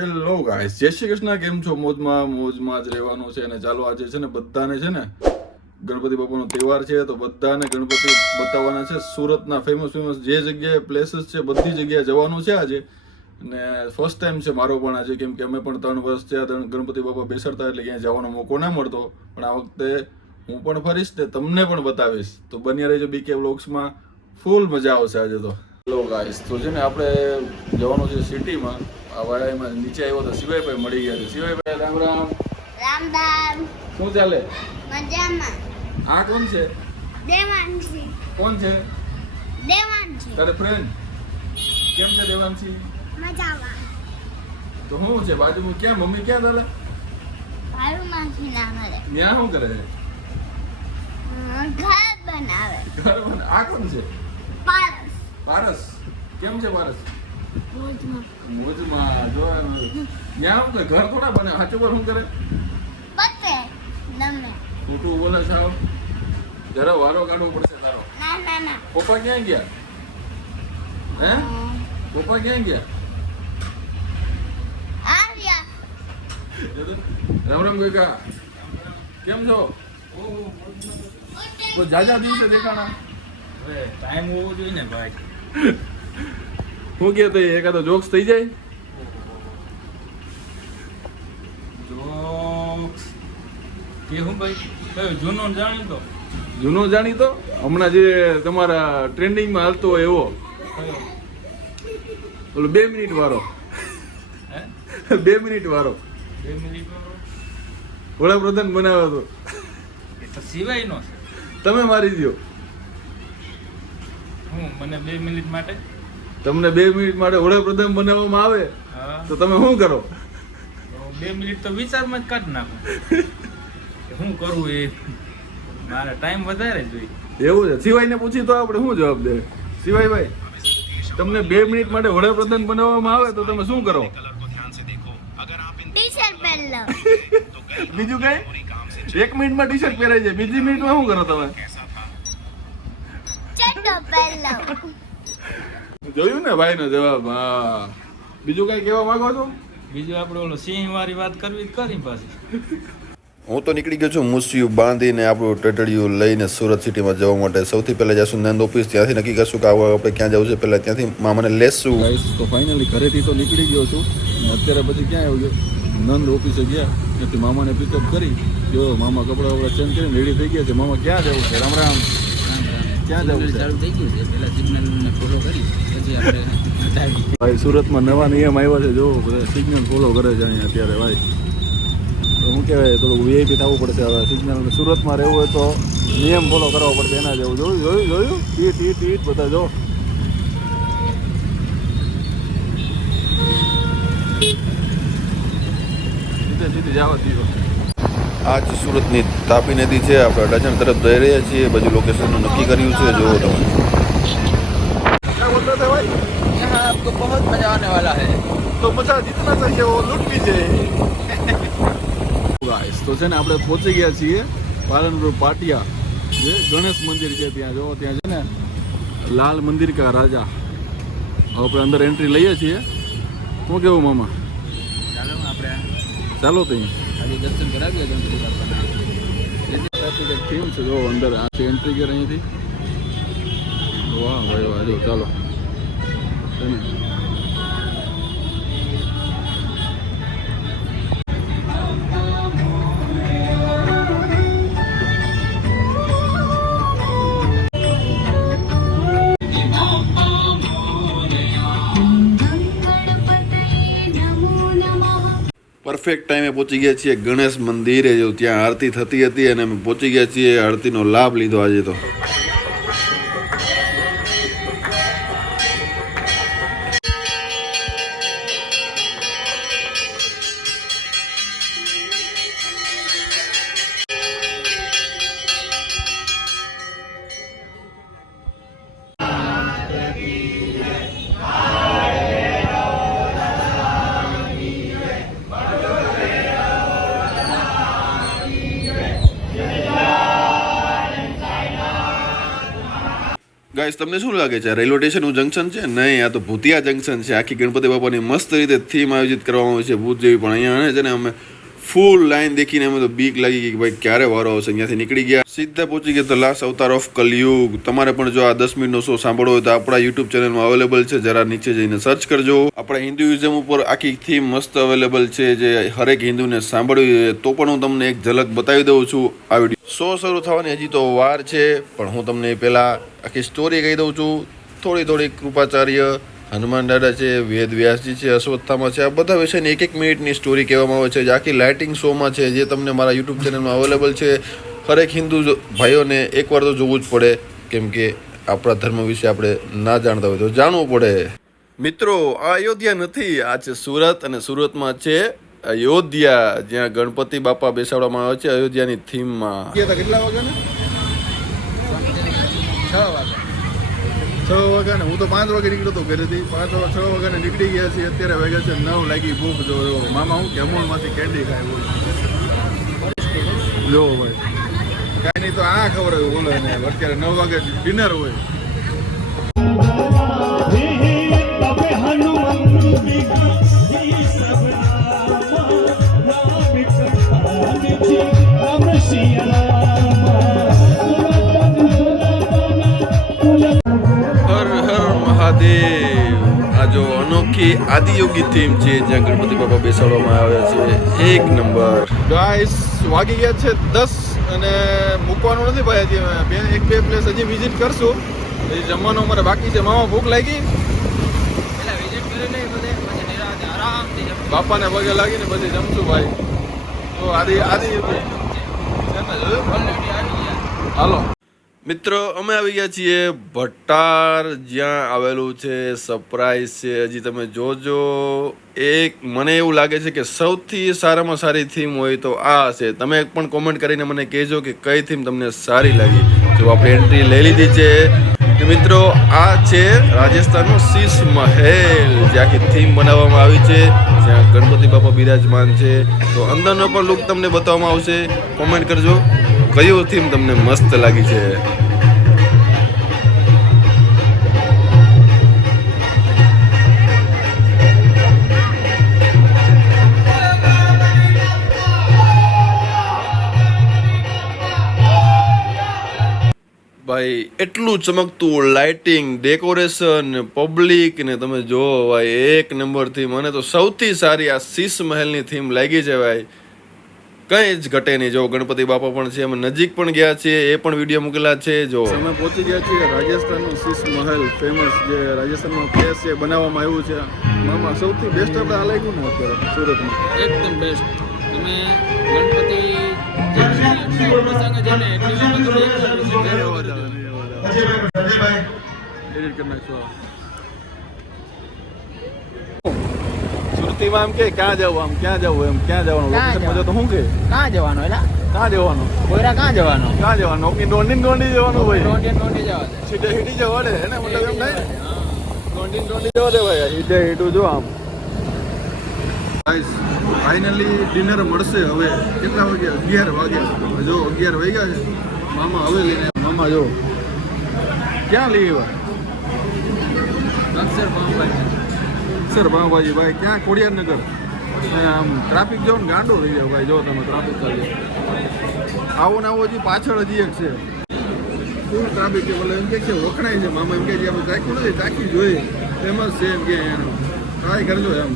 Hello guys, જય શ્રી કૃષ્ણ. કેમ છો? મોજમાં જ રહેવાનું છે. અને ચાલો, આજે છે ને બધાને છે ને ગણપતિ બાપાનો તહેવાર છે, તો બધાને ગણપતિ બતાવવાના છે. સુરતના ફેમસ જે જગ્યાએ પ્લેસીસ છે બધી જગ્યાએ જવાનું છે આજે. અને ફર્સ્ટ ટાઈમ છે મારો પણ આજે, કેમ કે અમે પણ 3 વર્ષ થયા ગણપતિ બાપા બેસાડતા, એટલે ક્યાંય જવાનો મોકો ના મળતો. પણ આ વખતે હું પણ ફરીશ ને તમને પણ બતાવીશ. તો બન્યા રહેજો બીકે વ્લોગ્સમાં. ફૂલ મજા આવશે આજે તો. હેલો ગાઈસ, તો છે ને આપણે જવાનું છે સિટીમાં. આ વાડામાં નીચે આવ્યો તો શિવાયભાઈ મળી ગયા છે. શિવાયભાઈ, રામ રામ. રામ રામ. શું ચાલે? મજામાં. આ કોણ છે? દેવાંશી. કોણ છે? દેવાંશી. તારે ફ્રેન્ડ કેમ છે દેવાંશી? મજામાં. તો શું છે બાજુમાં? ક્યાં મમ્મી ક્યાં તારે? મારુમાંથી ના મળે. ત્યાં શું કરે છે? ઘર બનાવે. આ કોણ છે? પારસ. પારસ. કેમ છે પારસ? મોજમાં. જો ત્યાં શું કરે? ઘર થોડા બને. સાચું પર શું કરે? પતે નમે. ખોટું બોલે સાહેબ. જરા વારો કાઢવો પડશે તારો. ના. પપ્પા ક્યાં ગયા? હે? પપ્પા ક્યાં ગયા? આવ્યા. રામ રામ ગોઈકા. કેમ છો? તો જાજા દિવસે દેખાણા. હવે ટાઈમ હોવો જોઈએ ને ભાઈ. હું કે તો એકાદો જોક્સ થઈ જાય. જોક્સ કે હું ભાઈ કયો જૂનો જાણીતો? જૂનો જાણીતો હમણાં જે તમારા ટ્રેન્ડિંગમાં હાલતો હોય એવો. કયો? ઓલો 2 મિનિટ વાળો. હે 2 મિનિટ વાળો 2 મિનિટ વાળો? વડાપ્રધાન બનાવ્યો હતો. એ તો સિવાયનો છે. તમે મારી દો. હું મને 2 મિનિટ માટે? તમને 2 મિનિટ માટે વડાપ્રધાન બનાવવામાં આવે હા તો તમે શું કરો? તો 2 મિનિટ તો વિચારમાં જ કાઢી નાખું કે શું કરવું. એ મારે ટાઈમ વધારે જોઈએ. એવું છે? સિવાયને પૂછી તો આપણે શું જવાબ દે? સિવાયભાઈ, તમને 2 મિનિટ માટે વડાપ્રધાન બનાવવામાં આવે તો તમે શું કરો? ટી-શર્ટ પહેરલો. બીજું કઈ? 1 મિનિટમાં ટી-શર્ટ પહેરાઈ જાય, બીજી મિનિટમાં શું કરો તમે? ચડ્ડો પહેરલો. જોયું ને ભાઈનો જવાબ. હા, બીજું કઈ કહેવા માંગો છો? બીજું આપણે ઓલો સિંહ વાળી વાત કરવી જ કરી પાછી. હું તો નીકળી ગયો છું મુસિયું બાંધીને આપણું ટેટડિયું લઈને સુરત સિટીમાં જવા માટે. સૌથી પહેલાં જઈશું નંદ ઓફિસ. ત્યાંથી નક્કી કરશું કે આપણે ક્યાં જવું છે. પહેલાં ત્યાંથી મામાને લેશું. ગાઈસ, તો ફાઇનલી ઘરેથી તો નીકળી ગયો છું. અત્યારે પછી ક્યાં આવ્યો? નંદ ઓફિસે ગયા. ત્યાંથી મામાને પિકઅપ કરી. જો મામા કપડાં વપડા ચેન્જ કરીને રેડી થઈ ગયા છે. મામા ક્યાં જવું છે? રામ રામ. ક્યાં જવું છે? ચાલુ થઈ ગયું છે. પહેલા સિગ્નલને ફોલો કરી પછી આપણે ભાઈ, સુરતમાં નવા નિયમ આવ્યા છે. જો બધા સિગ્નલ ફોલો કરે છે અહીંયા અત્યારે. ભાઈ, તો શું કહેવાય, થોડુંક વીઆઈપી થવું પડશે હવે. સિગ્નલ સુરતમાં રહેવું હોય તો નિયમ ફોલો કરવો પડશે. એના જેવું જોયું ટીટ બધા જો. સીધી જવા દીધો. આજ સુરતની તાપી નદી છે. આપણે અડાજણ તરફ જઈ રહ્યા છીએ. બધું લોકેશનનું નક્કી કર્યું છે. જુઓ તમે. क्या बोल रहे थे भाई? यहाँ आपको बहुत मजा आने वाला है. તો મજા જીતના चाहिए वो लूट लीजिए. ગાઈસ, તો છે ને આપણે પહોંચી ગયા છીએ પાલનપુર પાટિયા, જે ગણેશ મંદિર છે. ત્યાં જો, ત્યાં છે ને લાલ મંદિર કા રાજા. હવે આપણે અંદર એન્ટ્રી લઈએ છીએ. શું કેવું મામા? ચાલો આપણે ચાલો તો આજે દર્શન કરાવીએ ગણપતિ બાપાના. થીમ છે. જો અંદર આથી એન્ટ્રી કરે અહીંથી. વાહ ભાઈ વાહ. જો ચાલો. પરફેક્ટ ટાઈમે પહોંચી ગયા છીએ ગણેશ મંદિરે. જો ત્યાં આરતી થતી હતી અને અમે પહોંચી ગયા છીએ. આરતીનો લાભ લીધો આજે તો. ગાઈસ તમને શું લાગે છે રેલવે સ્ટેશનનું જંકશન છે? નહીં, આ તો ભૂતિયા જંકશન છે. આખી ગણપતિ બાપાની મસ્ત રીતે થીમ આયોજિત કરવામાં આવી છે ભૂત જેવી, પણ અહીંયા છે ને અમે ફૂલ લાઈન દેખીને અમે તો બીક લાગી ગઈ કે ભાઈ ક્યારે વારો આવશે. અહીંયાથી નીકળી ગયા, સીધા પહોંચી ગયા તો લાસ્ટ અવતાર ઓફ કલયુગ. તમારે પણ જો આ 10 મિનિટનો શો સાંભળવો હોય તો આપણા યુટ્યુબ ચેનલમાં અવેલેબલ છે, જરા નીચે જઈને સર્ચ કરજો. આપણા હિન્દુઇઝમ ઉપર આખી થીમ મસ્ત અવેલેબલ છે, જે હરેક હિન્દુને સાંભળવી હોય તો પણ હું તમને એક ઝલક બતાવી દઉં છું આ વિડીયો. શો શરૂ થવાની હજી તો વાર છે, પણ હું તમને પહેલા આખી સ્ટોરી કહી દઉં છું. થોડી કૃપાચાર્ય, હનુમાન દાદા છે, વેદ વ્યાસજી છે, અશ્વત્થામા છે, આ બધા વિષયની 1 મિનિટની સ્ટોરી કહેવામાં આવે છે, જે આખી લાઇટિંગ શોમાં છે, જે તમને મારા યુટ્યુબ ચેનલમાં અવેલેબલ છે. હરેક હિન્દુ ભાઈઓને એકવાર તો જોવું જ પડે, કેમ કે આપણા ધર્મ વિશે આપણે ના જાણતા હોય તો જાણવું પડે. મિત્રો, આ અયોધ્યા નથી, આ છે સુરત, અને સુરતમાં છે અયોધ્યા, જ્યાં ગણપતિ બાપા બેસાડવામાં આવે છે અયોધ્યાની થીમમાં. કેટલા વાગ્યા 6 વાગ્યા ને હું તો 5 વાગે નીકળ્યો હતો ઘરેથી. 6 વાગ્યાને નીકળી ગયા છીએ, અત્યારે વાગ્યા છે 9 લાગી. ભૂખ જો મામા હું કે અમૂલમાંથી કેન્ડી ખાય બોલ જો ભાઈ, કાંઈ નહીં તો આ ખબર હોય બોલો ને. અત્યારે 9 વાગે ડિનર હોય. આ જો અનોખી આદિયોગી થીમ છે, જ્યાં ગણપતિ બાપા બેસાડવામાં આવ્યા છે. 1 નંબર. ગાઈસ વાગી ગયા છે 10 અને મૂકવાનું નથી ભાઈ. હજી અમે 1-2 પ્લેસ હજી વિઝિટ કરશું. હજી જમવાનું અમારે બાકી છે. મામા ભૂખ લાગી? પેલા વિઝિટ કરી લઈ બધે, પછી નિરાંતે આરામથી જમશું. બાપાને પગે લાગીને પછી જમશું ભાઈ. તો આદિ હાલો મિત્રો, અમે આવી ગયા છીએ ભટ્ટાર, જ્યાં આવેલું છે સરપ્રાઈઝ છે. હજી તમે જોજો. મને એવું લાગે છે કે સૌથી સારામાં સારી થીમ હોય તો આ હશે. તમે પણ કોમેન્ટ કરીને મને કહેજો કે કઈ થીમ તમને સારી લાગી. જો આપણે એન્ટ્રી લઈ લીધી છે મિત્રો. આ છે રાજસ્થાનનો શીશ મહેલ, જે આખી થીમ બનાવવામાં આવી છે, જ્યાં ગણપતિ બાપા બિરાજમાન છે. તો અંદરનો પણ લુક તમને બતાવવામાં આવશે. કોમેન્ટ કરજો કયો થીમ તમને મસ્ત લાગી છે. ભાઈ એટલું ચમકતું લાઇટિંગ, ડેકોરેશન, પબ્લિક ને તમે જો ભાઈ 1 નંબર થીમ. મને તો સૌથી સારી આ શીશ મહેલની થીમ લાગી છે ભાઈ. કંઈ જ ઘટે નહીં. જો ગણપતિ બાપા પણ છે, અમે નજીક પણ ગયા છીએ, એ પણ વિડીયો મૂકેલા છે. જો અમે પહોંચી ગયા છીએ રાજસ્થાનનો શીશ મહેલ, ફેમસ જે રાજસ્થાનમાં પ્લેસ છે બનાવવામાં આવ્યું છે. મામા સૌથી બેસ્ટ આપણે આ લાગ્યું ને અત્યારે સુરતમાં? એકદમ બેસ્ટ. તમે ગણપતિ પ્રસંગ છે ને એટલી વાર તમે એડિટ કરી નાખશો. સુરતીમાં એમ કે ક્યાં જવું, આમ ક્યાં જવું, એમ ક્યાં જવાનું લોકેશનમાં જો તો શું કે ક્યાં જવાનો? એલા ક્યાં જવાનું? કોઈરા ક્યાં જવાનો? ક્યાં જવાનું? દોંડી જવાનું ભાઈ. નોંધી જવા દે. સીધે જવા દે ને, મતલબ એમ નહીં દોંડી જવા દે ભાઈ. હીટું જો આમ. ફાઇનલી ડિનર મળશે હવે. કેટલા વાગ્યા? 11 વાગ્યા. જો 11 વાગ્યા છે. મામા હવે લઈને મામા જો ક્યાં લઈ આવ્યા? સર પાવભાજી ભાઈ. ક્યાં? ખોડિયારનગર. આમ ટ્રાફિક જો ને ગાંડો થઈ જાય ભાઈ. જો તમે ટ્રાફિક ચાલે આવો ને આવો. હજી પાછળ હજી એક છે ફૂલ ટ્રાફિક છે. બોલે એમ કે છે વખણાય છે. મામા એમ કે આપણે ચાખ્યું નથી, ચાખી જોઈએ. ફેમસ છે એમ કે ટ્રાય કરજો એમ.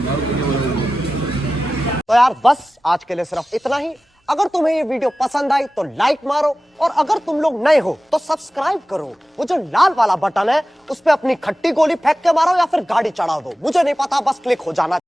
तो यार बस आज के लिए सिर्फ इतना ही. अगर तुम्हें ये वीडियो पसंद आई तो लाइक मारो, और अगर तुम लोग नए हो तो सब्सक्राइब करो. वो जो लाल वाला बटन है उस पे अपनी खट्टी गोली फेंक के मारो या फिर गाड़ी चढ़ा दो, मुझे नहीं पता, बस क्लिक हो जाना.